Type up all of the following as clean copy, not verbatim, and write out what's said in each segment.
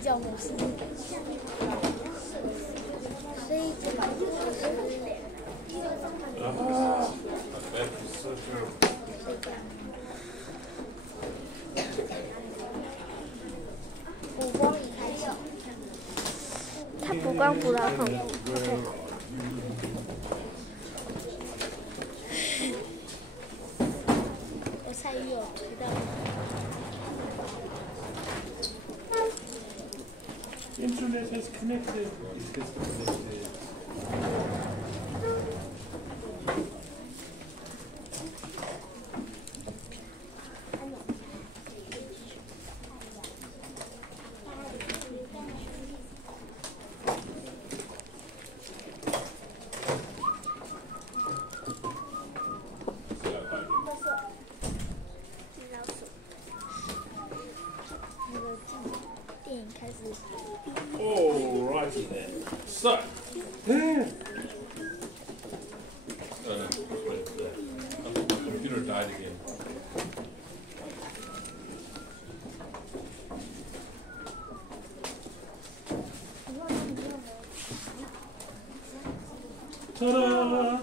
觉模式。所以这个就是补光一开始，它补光补得很好。我菜鱼有推到。Internet is connected. It's disconnected. Alrighty then. So, oh no, wait for that. Oh, my computer died again. Ta-da!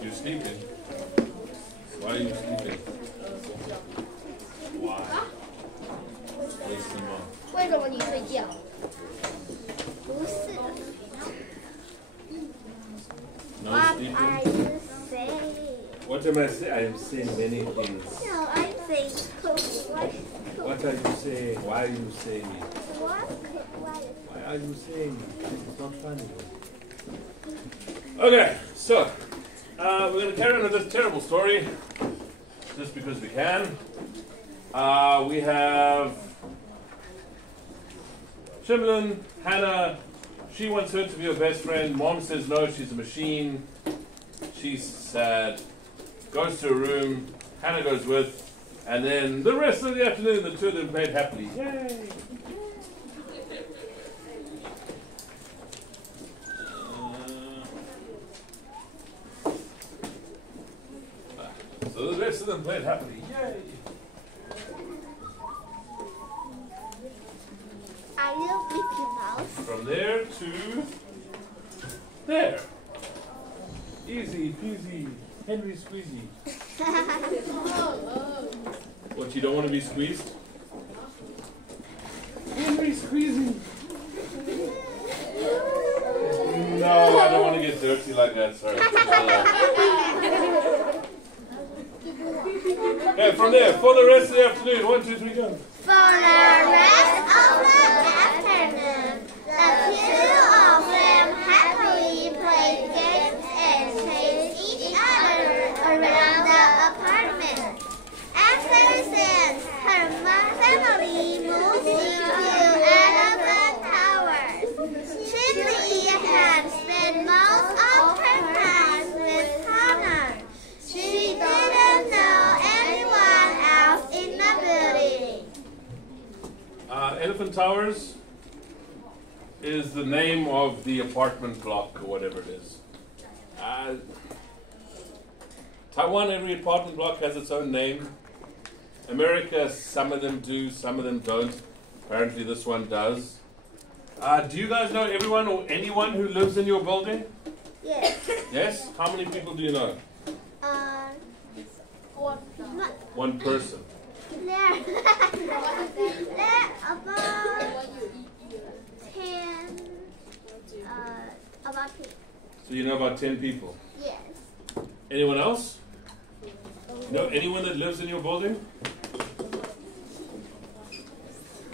You're sleeping. Why are you sleeping? Why? Wasting more. 为什么你睡觉？不是。No What sleeping? are you saying? What am I saying? I am saying many things. No, I'm saying What are you saying? Why are you saying it? what? Why are you saying it? It's not funny. Okay, so we're going to carry on with this terrible story just because we can. We have Shimlin, Hannah. She wants her to be her best friend. Mom says no, she's a machine. She's sad. Goes to her room. Hannah goes with. And then the rest of the afternoon, the two of them played happily. Yay! So the rest of them played happily. Yay! Are you Mickey Mouse? From there to there. Easy peasy. Henry Squeezy. What, you don't want to be squeezed? Henry Squeezy. No, I don't want to get dirty like that, sorry. Okay, from there, for the rest of the afternoon. 1, 2, 3, go. For the rest of the afternoon, the two of them happily played games and chased each other around the apartment. After since her family moved into Elephant Towers, Shirley had spent most of her time with Connor. She didn't know anyone else in the building. Elephant Towers is the name of the apartment block or whatever it is. Taiwan, every apartment block has its own name. America, some of them do, some of them don't. Apparently this one does. Do you guys know everyone or anyone who lives in your building? Yes. Yes? How many people do you know? One person. There about 10. About 10. So you know about 10 people. Yes. Anyone else? You know anyone that lives in your building?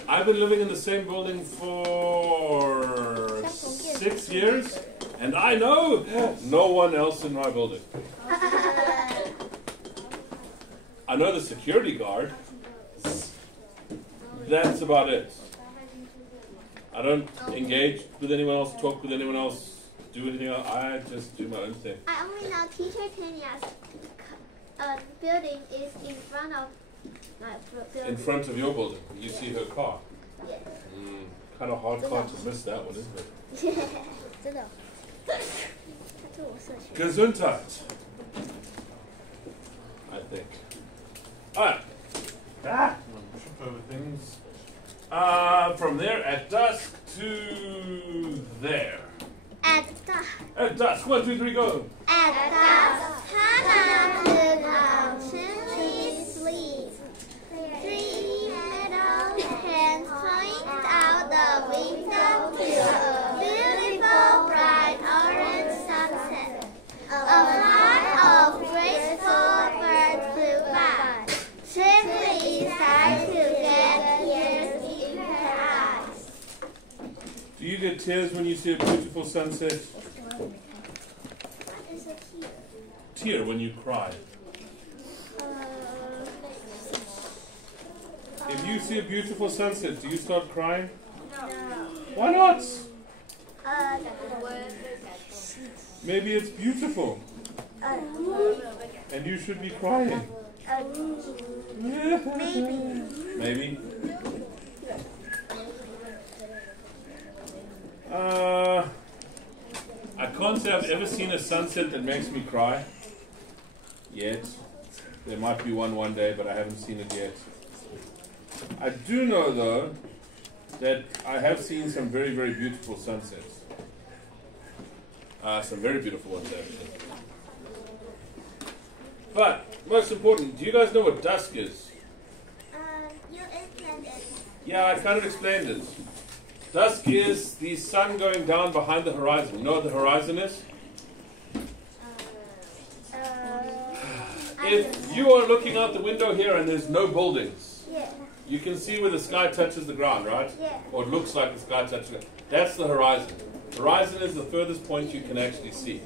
I've been living in the same building for 6 years, and I know no one else in my building. I know the security guard. That's about it. I don't engage with anyone else, talk with anyone else, do anything else. I just do my own thing. I only know Teacher Tanya's building is in front of my building. In front of your building, you see her car. Yes. Kind of hard card to miss that one, isn't it? 真的。这我社区。 Gesundheit. I think. Alright. Trip over things. From there at dusk to there. At dusk. At dusk. 1, 2, 3, go. At dusk, Hannah took a chimney sweep. 3 little hands pointed out the window to a beautiful bright orange sunset. A flock of graceful birds flew by. Chimney started to get tears in her eyes. Do you get tears when you see a beautiful sunset? What is a tear? Tear when you cry. If you see a beautiful sunset, do you start crying? No. Why not? Uh, Maybe it's beautiful and you should be crying. maybe. Maybe. I can't say I've ever seen a sunset that makes me cry yet. There might be one day, but I haven't seen it yet. I do know though that I have seen some very, very beautiful sunsets. Some very beautiful ones actually. But most important, do you guys know what dusk is? You explained it. Yeah, I kind of explained it. Dusk is the sun going down behind the horizon. You know what the horizon is? If you are looking out the window here and there's no buildings, Yeah. you can see where the sky touches the ground, right? Yeah. Or it looks like the sky touches the ground. That's the horizon. Horizon is the furthest point you can actually see.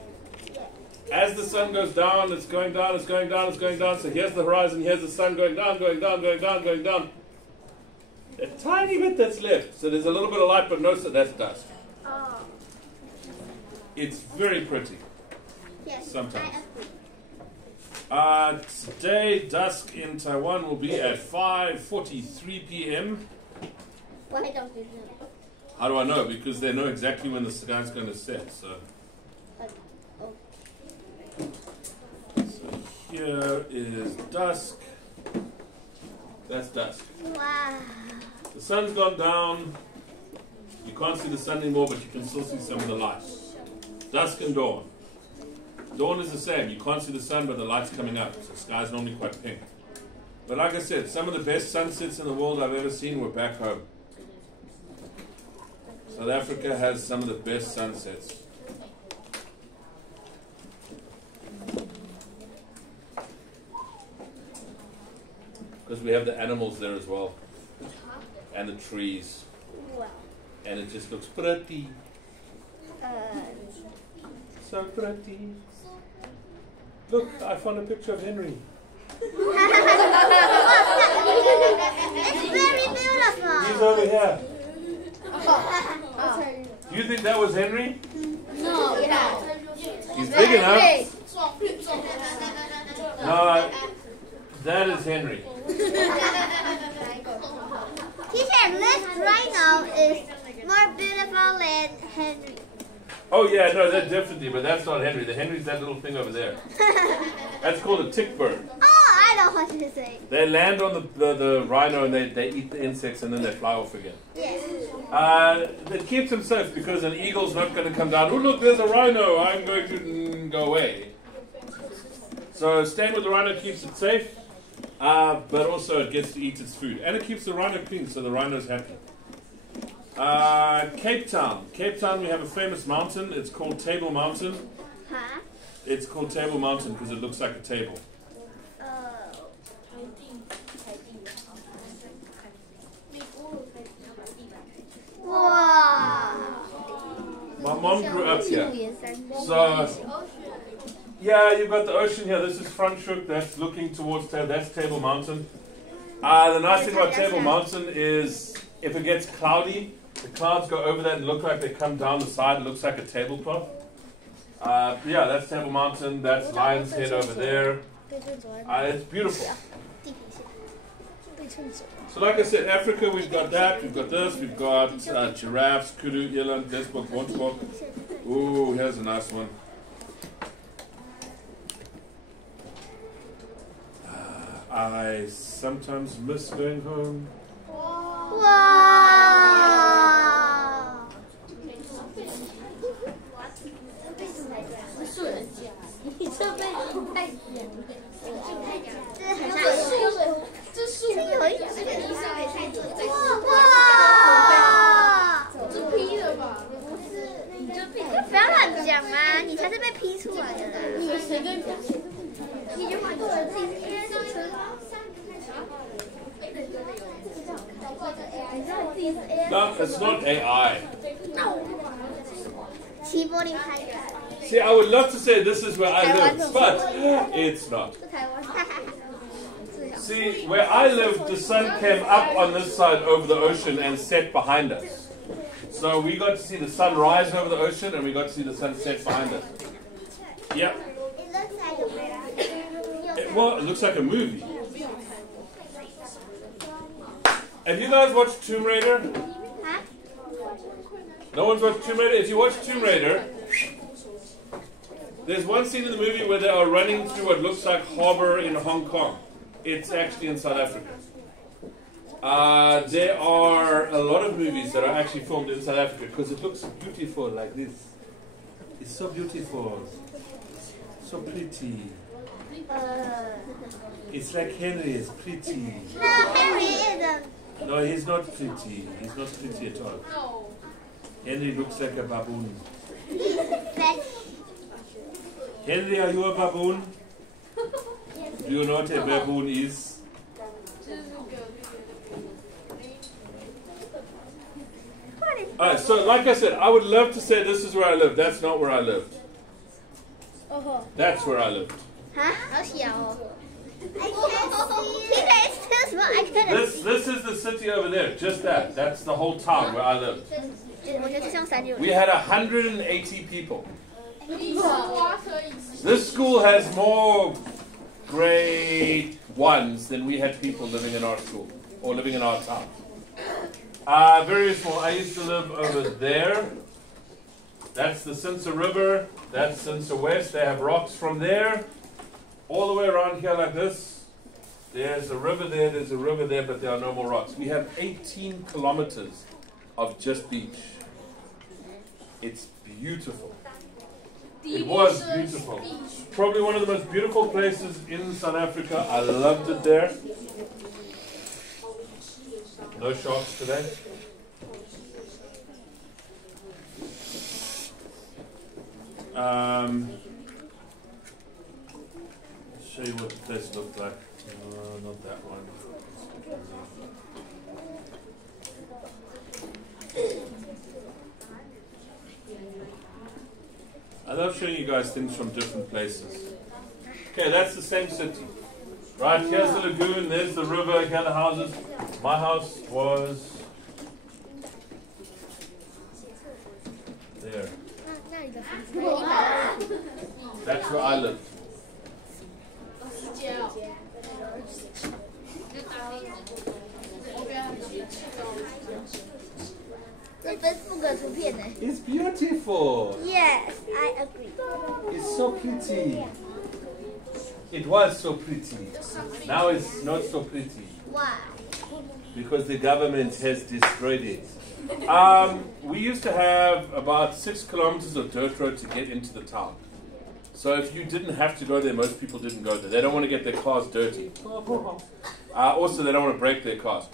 As the sun goes down, it's going down, it's going down, it's going down. So here's the horizon, here's the sun going down, going down, going down, going down. A tiny bit that's left. So there's a little bit of light, but no, so that's dusk. Oh. It's very pretty. Yes. Sometimes. I agree. Today, dusk in Taiwan will be at 5:43 p.m. Why don't you know? How do I know? Because they know exactly when the sky's going to set. So here is dusk. That's dusk. Wow. The sun's gone down. You can't see the sun anymore, but you can still see some of the lights. Dusk and dawn. Dawn is the same. You can't see the sun, but the light's coming up. So the sky's normally quite pink. But like I said, some of the best sunsets in the world I've ever seen were back home. South Africa has some of the best sunsets. Because we have the animals there as well. And the trees. Wow. And it just looks pretty. So pretty. Look, I found a picture of Henry. It's very beautiful. He's over here. Do you think that was Henry? No. Yeah. He's big enough. No, that is Henry. Teacher, this rhino is more beautiful than Henry. Oh yeah, no, that definitely, but that's not Henry. The Henry's that little thing over there. That's called a tick bird. Oh, I know what you're saying. They land on the rhino and they eat the insects and then they fly off again. Yes. That keeps them safe because an eagle's not going to come down. Oh look, there's a rhino. I'm going to go away. So staying with the rhino keeps it safe, but also it gets to eat its food. And it keeps the rhino clean, so the rhino's happy. Cape Town. Cape Town, we have a famous mountain. It's called Table Mountain. Huh? It's called Table Mountain because it looks like a table. Wow. My mom grew up here. So, yeah, you've got the ocean here. This is Franschhoek. That's looking towards that's Table Mountain. The nice thing about Table Mountain is if it gets cloudy, the clouds go over that and look like they come down the side. It looks like a tablecloth. Yeah, that's Table Mountain. That's Lion's Head over there. It's beautiful. So like I said, Africa, we've got that, we've got this, we've got giraffes, kudu, eland, desbok, bontebok. Ooh, here's a nice one. I sometimes miss going home. Wow!不要乱讲啊！你才是被P出来的。你们谁跟你讲？你就换做自己。No, it's not AI. See, I would love to say this is where I live, but it's not. See, where I lived, the sun came up on this side over the ocean and set behind us. So we got to see the sun rise over the ocean and we got to see the sun set behind us. Yep. Well, it looks like a movie. Have you guys watched Tomb Raider? Huh? No one's watched Tomb Raider? If you watch Tomb Raider, there's one scene in the movie where they are running through what looks like harbor in Hong Kong. It's actually in South Africa. There are a lot of movies that are actually filmed in South Africa because it looks beautiful like this. It's so beautiful. So pretty. It's like Henry is pretty. No, Henry isn't. No, he's not pretty. He's not pretty at all. Henry looks like a baboon. Henry, are you a baboon? Do you know what a baboon is? Alright, so like I said, I would love to say this is where I live. That's not where I lived. That's where I lived. Huh? I can't see. This is the city over there, just that. That's the whole town where I lived. We had 180 people. This school has more grade 1s than we had people living in our school or living in our town. Very small. I used to live over there. That's the Sinsa River. That's Sinsa West. They have rocks from there all the way around here like this. There's a river there, there's a river there, but there are no more rocks. We have 18 kilometers of just beach. It's beautiful. It was beautiful. Probably one of the most beautiful places in South Africa. I loved it there. No sharks today. Show you what the place looked like. Not that one. I love showing you guys things from different places. Okay, that's the same city. Right, here's the lagoon, there's the river, here are the houses. My house was there. That's where I lived. It's beautiful. Yes, I agree. It's so pretty. It was so pretty. Now it's not so pretty. Why? Because the government has destroyed it. We used to have about 6 kilometers of dirt road to get into the town. So if you didn't have to go there, most people didn't go there. They don't want to get their cars dirty. Also, they don't want to break their cars.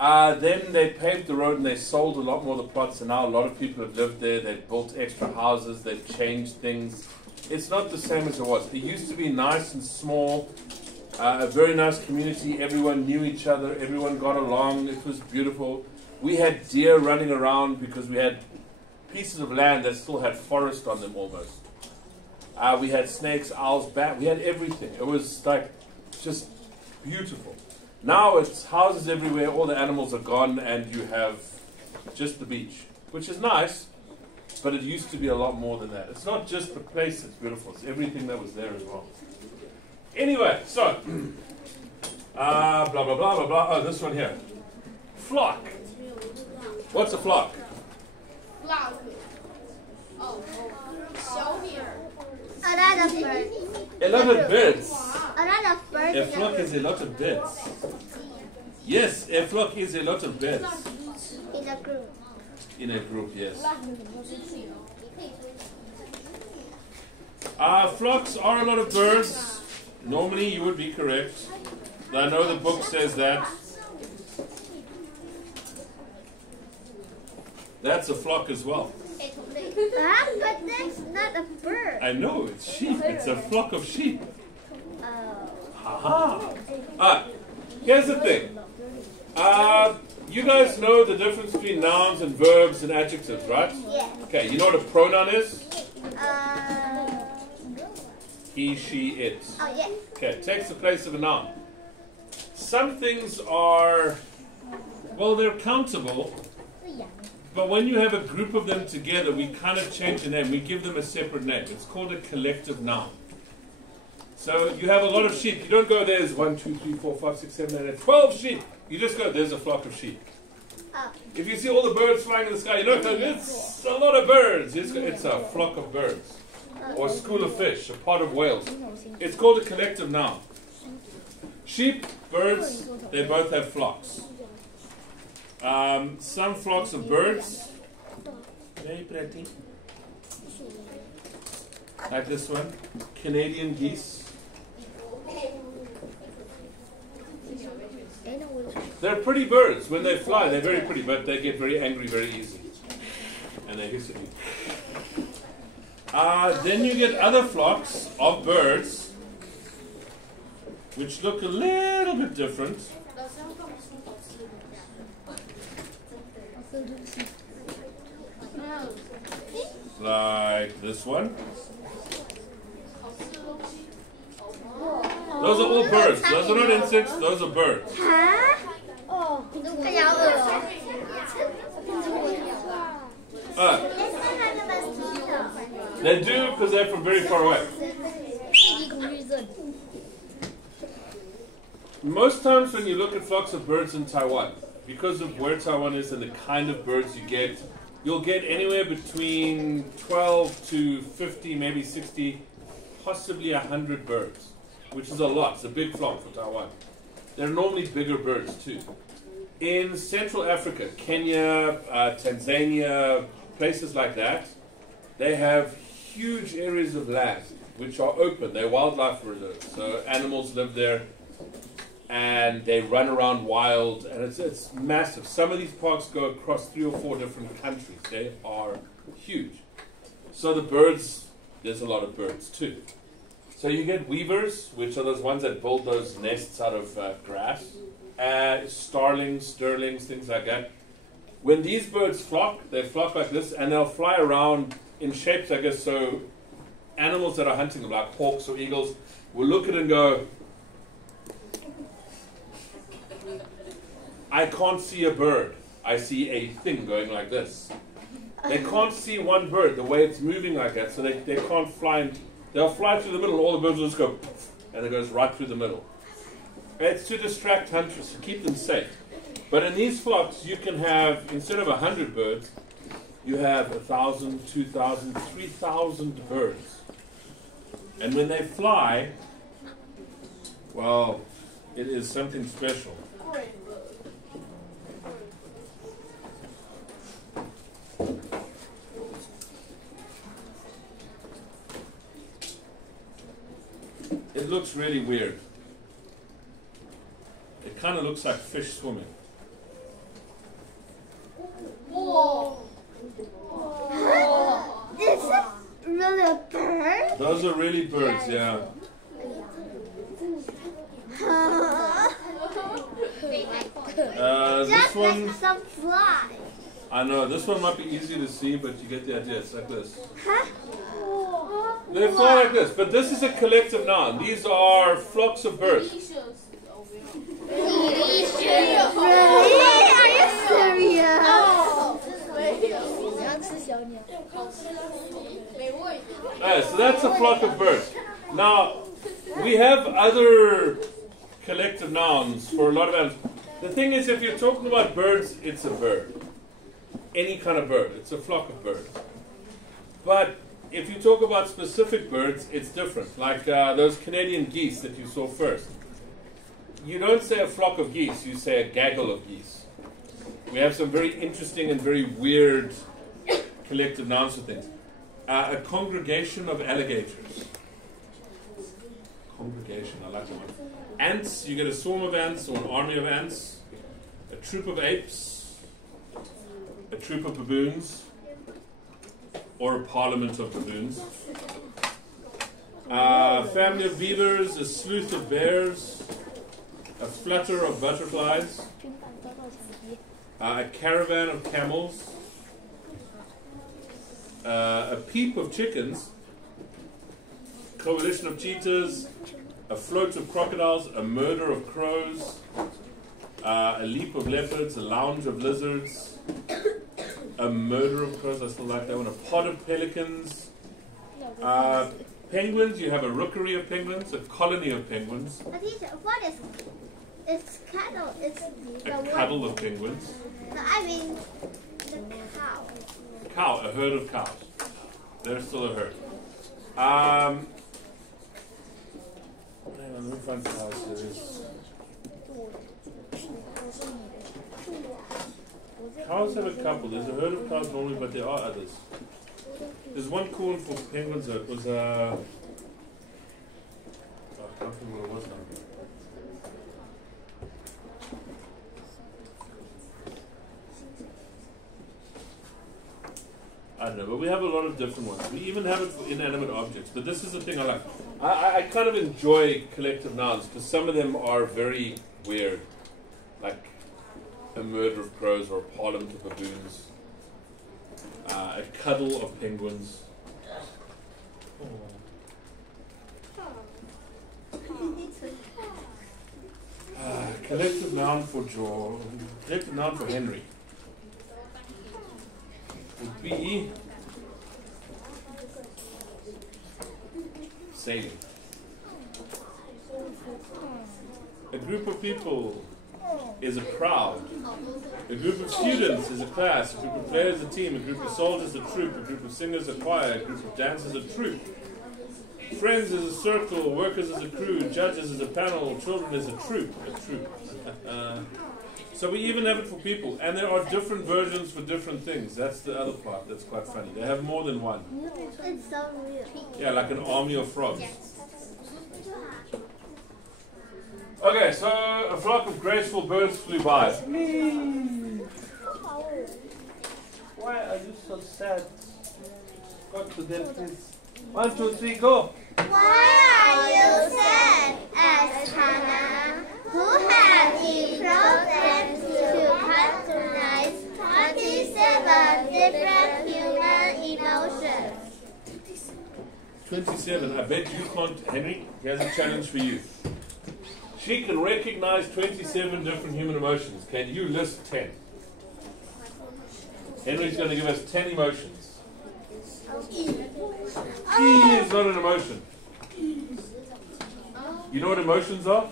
Then they paved the road and they sold a lot more of the plots, and now a lot of people have lived there. They've built extra houses. They've changed things. It's not the same as it was. It used to be nice and small, a very nice community. Everyone knew each other. Everyone got along. It was beautiful. We had deer running around because we had pieces of land that still had forest on them almost. We had snakes, owls, bats. We had everything. It was like just beautiful. Now it's houses everywhere. All the animals are gone, and you have just the beach, which is nice. But it used to be a lot more than that. It's not just the place that's beautiful. It's everything that was there as well. Anyway, so Blah, blah, blah, blah, blah. Oh, this one here. Flock. What's a flock? Flock. Oh, a lot of birds. A lot of birds. A lot of birds. A flock is a lot of birds. Yes, a flock is a lot of birds. In a group. In a group, yes. Flocks are a lot of birds. Normally you would be correct. I know the book says that. That's a flock as well. But that's not a bird. I know, it's sheep. It's a flock of sheep. Oh. Haha. Here's the thing. You guys know the difference between nouns and verbs and adjectives, right? Yeah. Okay, you know what a pronoun is? He, she, it. Oh, yeah. Okay, it takes the place of a noun. Some things are, well, they're countable, but when you have a group of them together, we kind of change the name. We give them a separate name. It's called a collective noun. So you have a lot of sheep. You don't go, there's 1, 2, 3, 4, 5, 6, 7, 8, 12 sheep. You just go, there's a flock of sheep. Oh. If you see all the birds flying in the sky, you don't go, it's a lot of birds. It's a flock of birds. Or a school of fish, a pod of whales. It's called a collective noun. Sheep, birds, they both have flocks. Some flocks of birds, very pretty, like this one, Canadian geese. They're pretty birds. When they fly, they're very pretty, but they get very angry very easy. And they hiss at you. Then you get other flocks of birds, which look a little bit different. Like this one. Those are all birds. Those are not insects, those are birds. Huh? They do because they're from very far away. Most times when you look at flocks of birds in Taiwan, because of where Taiwan is and the kind of birds you get, you'll get anywhere between 12 to 50, maybe 60, possibly 100 birds, which is a lot. It's a big flock for Taiwan. They're normally bigger birds too. In Central Africa, Kenya, Tanzania, places like that, they have huge areas of land which are open. They're wildlife reserves, so animals live there and they run around wild, and it's massive. Some of these parks go across 3 or 4 different countries. They are huge. So the birds, there's a lot of birds too. So you get weavers, which are those ones that build those nests out of grass, starlings, sterlings, things like that. When these birds flock, they flock like this, and they'll fly around in shapes, I guess, so animals that are hunting them, like hawks or eagles, will look at it and go, I can't see a bird. I see a thing going like this. They can't see one bird, the way it's moving like that, so they can't fly. They'll fly through the middle, all the birds will just go, and it goes right through the middle. It's to distract hunters, to keep them safe. But in these flocks, you can have, instead of 100 birds, you have 1,000, 2,000, 3,000 birds. And when they fly, well, it is something special. It looks really weird. It kind of looks like fish swimming. Whoa. Is it really a bird? Those are really birds, yeah. This Just one, like some fly. I know, this one might be easy to see, but you get the idea. It's like this. Huh? They fly like this, but this is a collective noun. These are flocks of birds. Really? Are you serious? So that's a flock of birds. Now, we have other collective nouns for a lot of animals. The thing is, if you're talking about birds, it's a bird. Any kind of bird. It's a flock of birds. But if you talk about specific birds, it's different. Like those Canadian geese that you saw first. You don't say a flock of geese, you say a gaggle of geese. We have some very interesting and very weird collective nouns for things. A congregation of alligators. Congregation, I like that one. Ants, you get a swarm of ants or an army of ants. A troop of apes. A troop of baboons. Or a parliament of baboons. A family of beavers, a sleuth of bears. A flutter of butterflies. A caravan of camels. A peep of chickens. Coalition of cheetahs. A float of crocodiles. A murder of crows. A leap of leopards. A lounge of lizards. A murder of crows, I still like that one. A pod of pelicans. Penguins, you have a rookery of penguins. A colony of penguins. What is... It's cattle. It's a cuddle of penguins. No, I mean the cow. Cow, a herd of cows. They're still a herd. Hang on, let me find cows. Cows have a couple. There's a herd of cows normally, but there are others. There's one cool one for penguins. It was I can't remember what it was now. I don't know, but we have a lot of different ones. We even have it for inanimate objects. But this is the thing I like. I kind of enjoy collective nouns because some of them are very weird. Like a murder of crows or a parliament of baboons. A cuddle of penguins. Collective noun for George. Collective noun for Henry would be sailing. A group of people is a crowd. A group of students is a class. A group of players a team. A group of soldiers a troop. A group of singers a choir. A group of dancers a troupe. Friends is a circle. Workers is a crew. Judges is a panel. Children is a troop. So we even have it for people. And there are different versions for different things. That's the other part that's quite funny. They have more than one. It's so weird. Yeah, like an army of frogs. Okay, so a flock of graceful birds flew by. Why are you so sad? Go to them, please. 1, 2, 3, go. Why are you sad? Asked Hannah, who had the program to patronize 27 different human emotions. 27. I bet you can't. Henry, here's a challenge for you. She can recognize 27 different human emotions. Can you list 10? Henry's going to give us 10 emotions. E is not an emotion. You know what emotions are?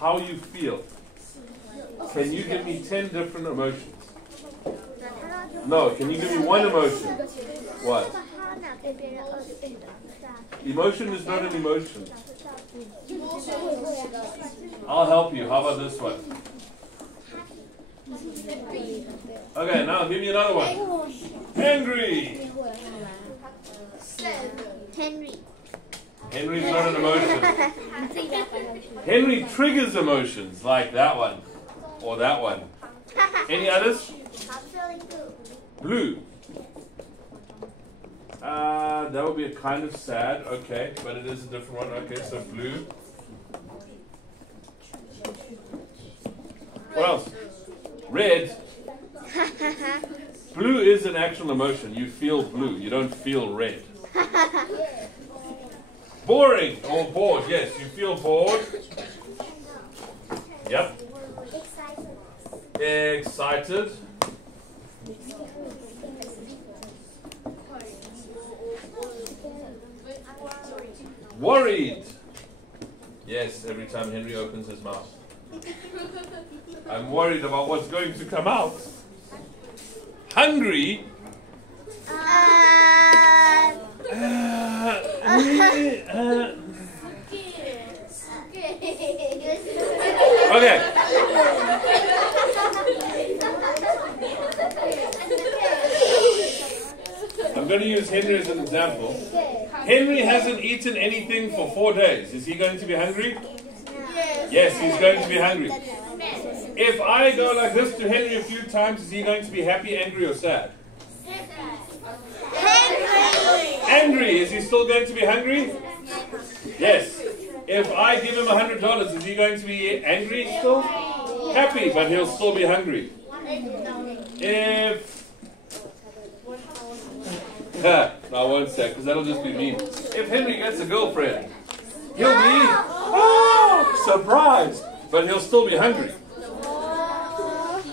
How you feel. Can you give me 10 different emotions? No, can you give me one emotion? What? Emotion is not an emotion. I'll help you. How about this one? Okay, now give me another one. Angry. Henry. Henry's not an emotion. Henry triggers emotions like that one or that one. Any others? Blue. That would be a kind of sad. Okay, but it is a different one. Okay, so blue. What else? Red. Blue is an actual emotion. You feel blue. You don't feel red. Boring or bored. Yes, you feel bored. Yep. Excited. Worried. Yes, every time Henry opens his mouth. I'm worried about what's going to come out. Hungry. Okay. I'm going to use Henry as an example. Henry hasn't eaten anything for 4 days. Is he going to be hungry? Yes, he's going to be hungry. If I go like this to Henry a few times, is he going to be happy, angry, or sad? Angry. Is he still going to be hungry? Yes. If I give him $100, is he going to be angry still? Happy, but he'll still be hungry. If... no, I won't say, because that'll just be mean. If Henry gets a girlfriend, he'll be, surprised, but he'll still be hungry.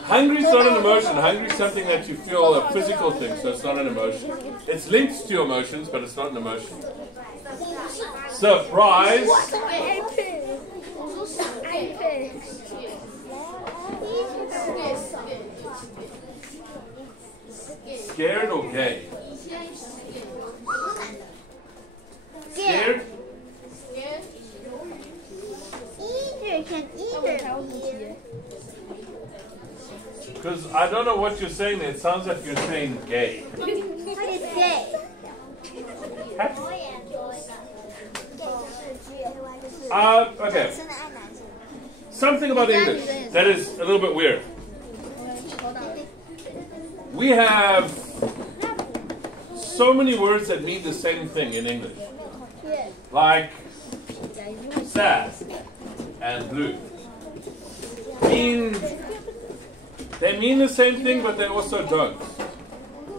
Hungry is not an emotion. Hungry is something that you feel, a physical thing, so it's not an emotion. It's linked to your emotions, but it's not an emotion. Surprise. Scared or gay? Scared? Either can either be. Because I don't know what you're saying there. It sounds like you're saying gay. What is gay? Happy. Okay. Something about English that is a little bit weird. We have so many words that mean the same thing in English. Like sad and blue. They mean the same thing, but they also don't.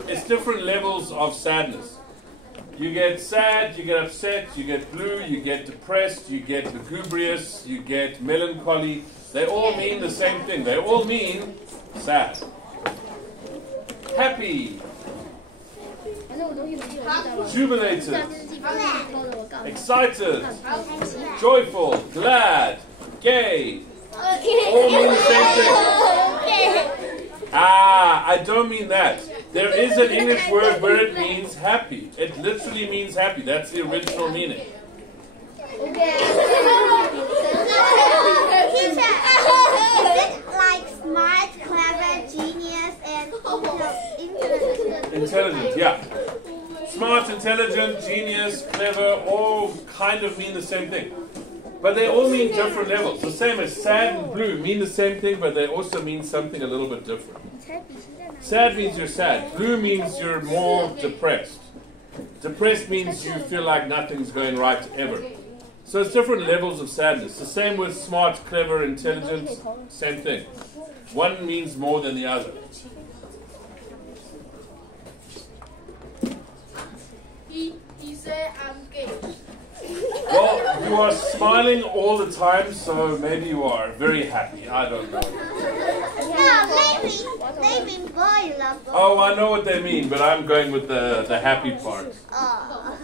It's different levels of sadness. You get sad, you get upset, you get blue, you get depressed, you get lugubrious, you get melancholy. They all mean the same thing. They all mean sad. Happy. Jubilated. Excited. Joyful. Glad. Gay. All mean the same thing. I don't mean that. There is an English word where it means happy. It literally means happy. That's the original meaning. Is it like smart, clever, genius, and intelligent? Intelligent, yeah. Smart, intelligent, genius, clever, all kind of mean the same thing. But they all mean different levels. The same as sad and blue mean the same thing, but they also mean something a little bit different. Sad means you're sad. Blue means you're more depressed. Depressed means you feel like nothing's going right ever. So it's different levels of sadness. The same with smart, clever, intelligent, same thing. One means more than the other. He said I'm gay. Well, you are smiling all the time, so maybe you are very happy. I don't know. No, maybe boy love boy. Oh, I know what they mean, but I'm going with the happy part. Oh.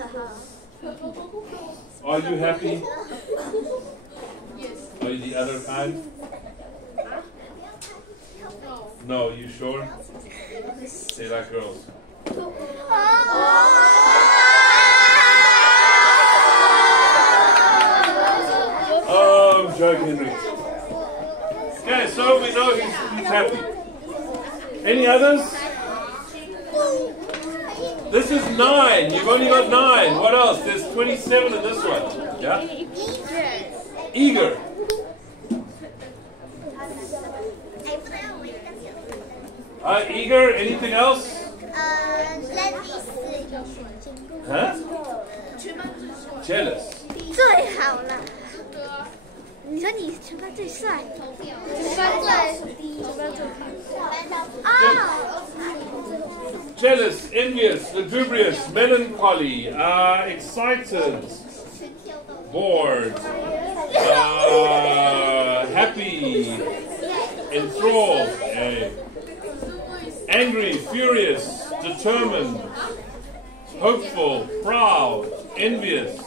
Are you happy? Yes. Are you the other kind? No. No, you sure? Say like girls. Oh, I'm joking, Henry. Okay, so we know he's happy. Any others? This is 9. You've only got 9. What else? There's 27 in this one. Yeah? Eager. Eager. Anything else? Let me see. Huh? Jealous. 最好了。你说你全班最帅，全班最Jealous, envious, lugubrious, melancholy, excited, bored, happy, enthralled, angry, furious, determined, hopeful, proud, envious.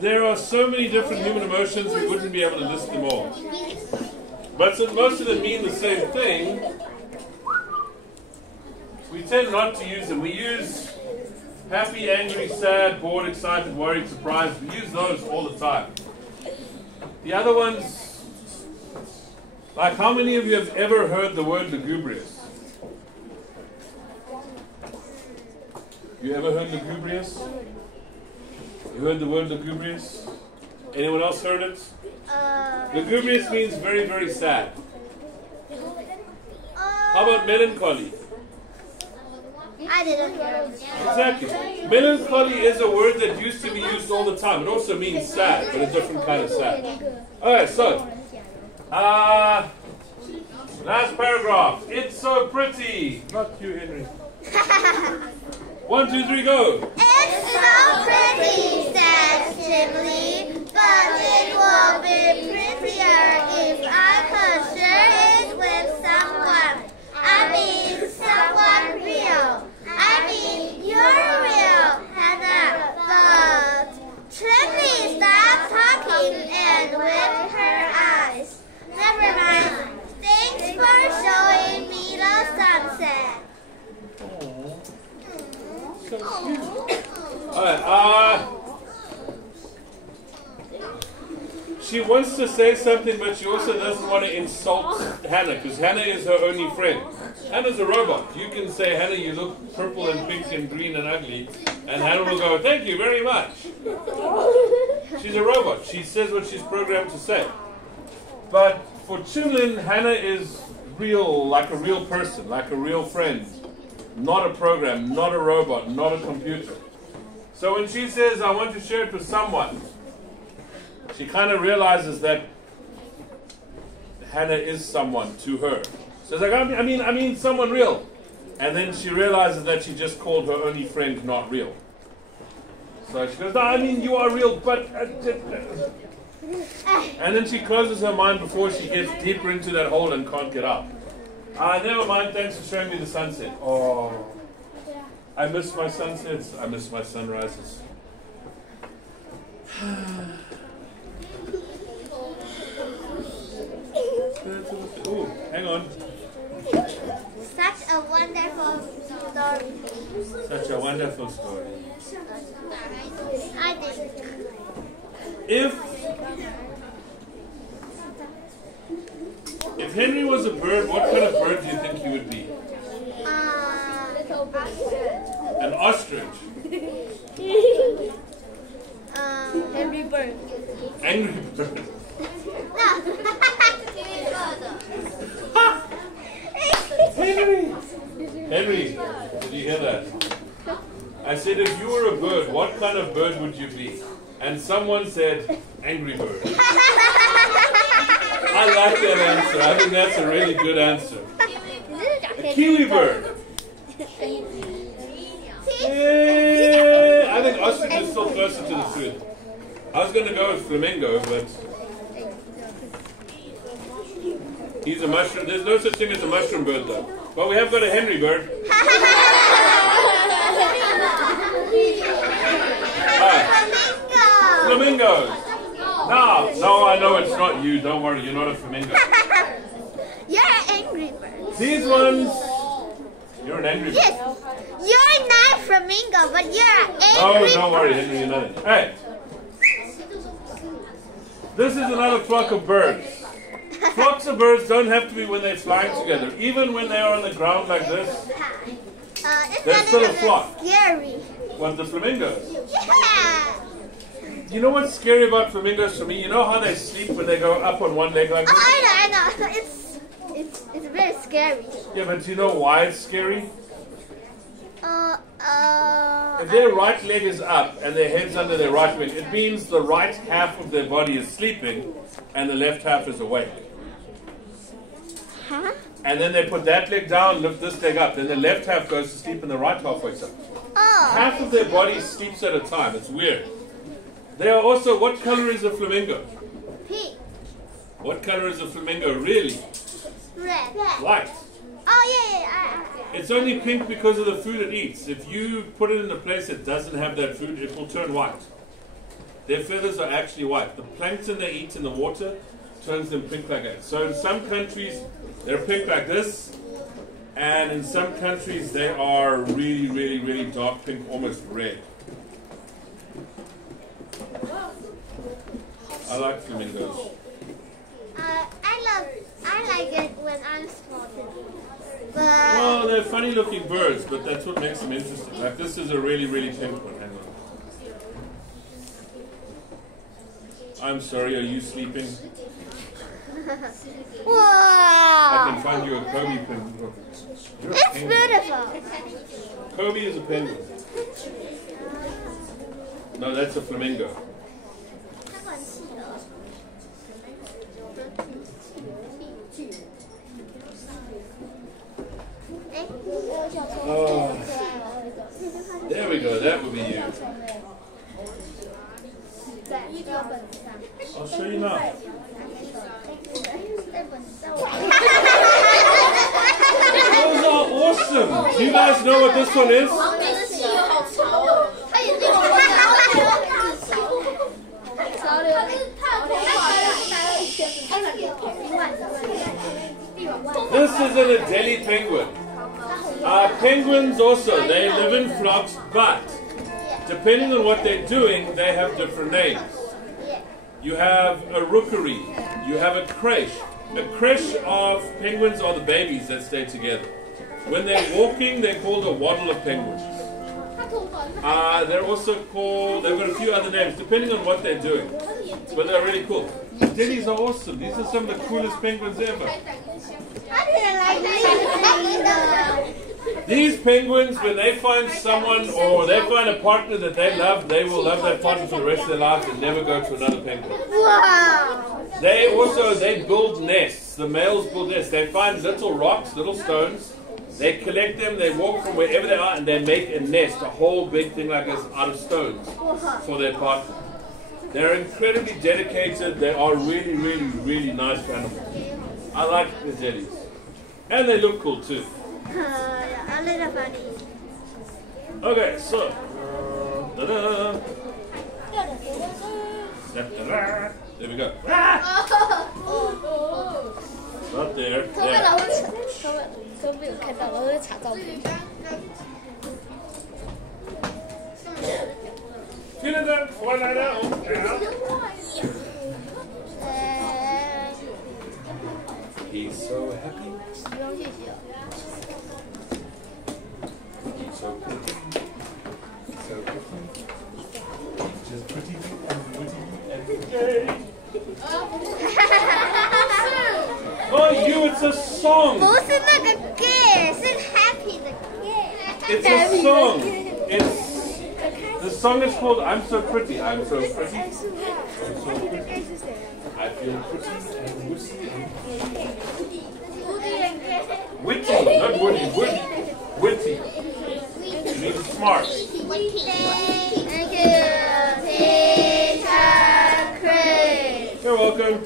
there are so many different human emotions we wouldn't be able to list them all. But since most of them mean the same thing, we tend not to use them. We use happy, angry, sad, bored, excited, worried, surprised. We use those all the time. The other ones, like how many of you have ever heard the word lugubrious? You ever heard lugubrious? You heard the word lugubrious? Anyone else heard it? Lugubrious means very, very sad. How about melancholy? I didn't hear. Exactly. Melancholy is a word that used to be used all the time. It also means sad, but a different kind of sad. Alright, so. Last paragraph. It's so pretty. Not you, Henry. 1, 2, 3, go. It's so pretty, said Chimney, but it will be prettier if I could share it with someone. I mean, someone real. I mean, you're real, Hannah. But Chimney stopped talking and winked her eyes. Never mind. Thanks for showing me the sunset. Alright, she wants to say something, but she also doesn't want to insult Hannah, because Hannah is her only friend. Hannah's a robot. You can say, Hannah, you look purple and pink and green and ugly, and Hannah will go, thank you very much. She's a robot. She says what she's programmed to say. But for Chunlin, Hannah is real, like a real person, like a real friend. Not a program, not a robot, not a computer. So when she says, I want to share it with someone, she kind of realizes that Hannah is someone to her. So it's like, I mean someone real. And then she realizes that she just called her only friend not real. So she goes, no, I mean you are real, but... And then she closes her mind before she gets deeper into that hole and can't get out. Never mind, thanks for showing me the sunset. Oh, I miss my sunsets. I miss my sunrises. Ooh, hang on. Such a wonderful story. Such a wonderful story. I think. If Henry was a bird, what kind of bird do you think he would be? An ostrich. Angry bird. Angry bird. Henry, did you hear that? I said, if you were a bird, what kind of bird would you be? And someone said, angry bird. I like that answer. I think that's a really good answer. A kiwi bird. I think ostrich is still closer to the truth. I was going to go with flamingo, but he's a mushroom. There's no such thing as a mushroom bird, though. But we have got a Henry bird. Flamingos. No, I know it's not you. Don't worry, you're not a flamingo. You're an angry bird. These ones, you're an angry bird. Yes, you're not flamingo, but you're an angry Oh, bird. don't worry, Henry, you're not. Hey, this is another flock of birds. Flocks of birds don't have to be when they're flying together. Even when they are on the ground like this, they're still a flock. Scary. What, the flamingos? Yeah. You know what's scary about flamingos for me? You know how they sleep when they go up on one leg like this? I know. It's very scary. Yeah, but do you know why it's scary? If If their right leg is up and their head's under their right wing, it means the right half of their body is sleeping and the left half is awake. Huh? And then they put that leg down, lift this leg up. Then the left half goes to sleep and the right half wakes up. Oh. Half of their body sleeps at a time. It's weird. They are also, what color is a flamingo? Pink. What color is a flamingo really? Red. White. Oh, yeah. It's only pink because of the food it eats. If you put it in a place that doesn't have that food, it will turn white. their feathers are actually white. The plankton they eat in the water turns them pink like that. So in some countries, they're pink like this, and in some countries, they are really, really, really dark pink, almost red. I like flamingos. I like it when I'm spotted. But Well, they're funny looking birds, but that's what makes them interesting. Like this is a really, really pink one. Hang on. I'm sorry, are you sleeping? wow, I can find you a Kobe penguin. You're a it's penguin. beautiful. Kobe is a penguin. No, that's a flamingo. Oh, there we go. That would be you. I'll show you now. Those are awesome. Do you guys know what this one is? This is an Adelie penguin. Penguins also, they live in flocks, but depending on what they're doing, they have different names. You have a rookery, you have a creche. A creche of penguins are the babies that stay together. When they're walking, they're called a waddle of penguins. They're also called, they've got a few other names, depending on what they're doing. But they're really cool. Adelies are awesome. These are some of the coolest penguins ever. These penguins, when they find someone or they find a partner that they love, they will love that partner for the rest of their lives and never go to another penguin. Wow. They build nests. The males build nests. They find little rocks, little stones. They collect them, they walk from wherever they are, and they make a nest, a whole big thing like this, out of stones for their partner. They're incredibly dedicated. They are really, really, really nice animals. I like the jellies. And they look cool too. A little funny. Okay, so. Da-da. Da-da-da. There we go. Not there. There. 都没有看到，我会查照片。 Vielen Dank, Fräulein. He's so happy. 不用谢谢。 He's so pretty. So pretty. Just pretty and witty and gay. Oh, you, it's a song. 不是那个 gay， 是 happy 的 gay。 It's a song. The song is called I'm So Pretty. I'm so pretty. I'm so pretty. I feel pretty and witty. Witty, not woody. Witty. It means smart. Thank you, Teacher Chris. You're welcome.